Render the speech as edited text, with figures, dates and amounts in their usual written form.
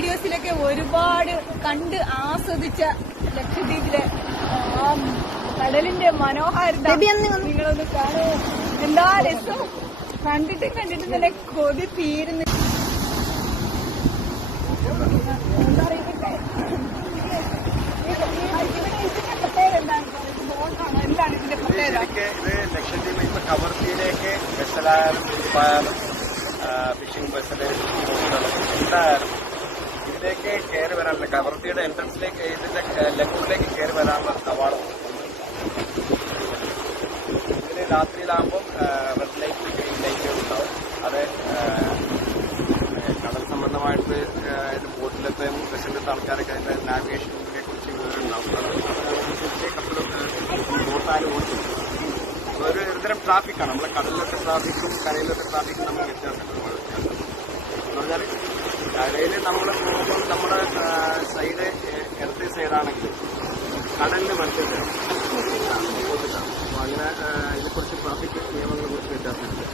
വീഡിയോസിലൊക്കെ ഒരുപാട് കണ്ട് ആസ്വദിച്ച ലക്ഷദ്വീപിലെ ആ കടലിന്റെ മനോഹാരിത നിങ്ങളൊന്ന് കാണൂ. എന്താ രസം, കണ്ടിട്ടും തന്നെ കൊതി തീരുന്നു. എന്താണ് ഇതിന്റെ പ്രത്യേകത? ഇത് ലക്ഷദ്വീപ് ഇപ്പൊ കവർത്തിയിലേക്ക് ബസ്സിലായാലും ഇപ്പായാലും ഫിഷിംഗ് ബസ്സിൽ എന്തായാലും ഇതിലേക്ക് കയറി വരാനുള്ള കവർത്തിയുടെ എൻട്രൻസിലേക്ക് ഇതിന്റെ ലക്കൂറിലേക്ക് കയറി വരാനുള്ള കവാടം ഇതിന് രാത്രിയിലാകുമ്പോൾ റെഡ് ലൈറ്റ് ഗ്രീൻ ലൈറ്റുകൾ ഉണ്ടാവും. അത് കടൽ സംബന്ധമായിട്ട് ബോട്ടിലത്തെ ബസ്സിലത്തെ ആൾക്കാരൊക്കെ അതിന്റെ നാവിഗേഷനെ കുറിച്ച് വിവരം ഉണ്ടാവും. ബോട്ടായാലും ഓടിക്കും. ഒരുതരം ട്രാഫിക്കാണ്. നമ്മളെ കടലിലത്തെ ട്രാഫിക്കും കരയിലത്തെ ട്രാഫിക്കും നമ്മൾ വ്യത്യാസമുണ്ട്. എന്ന് പറഞ്ഞാൽ കരയിൽ നമ്മൾ പോകുമ്പോൾ നമ്മുടെ സൈഡ് ഇടത്തെ സൈഡാണെങ്കിൽ കടലിന് മറ്റേ സൈഡ് ഓപ്പോസിറ്റാണ്. അപ്പോൾ അങ്ങനെ ഇതിനെക്കുറിച്ച് ട്രാഫിക് നിയമങ്ങളെ കുറിച്ച് വ്യത്യാസമുണ്ട്.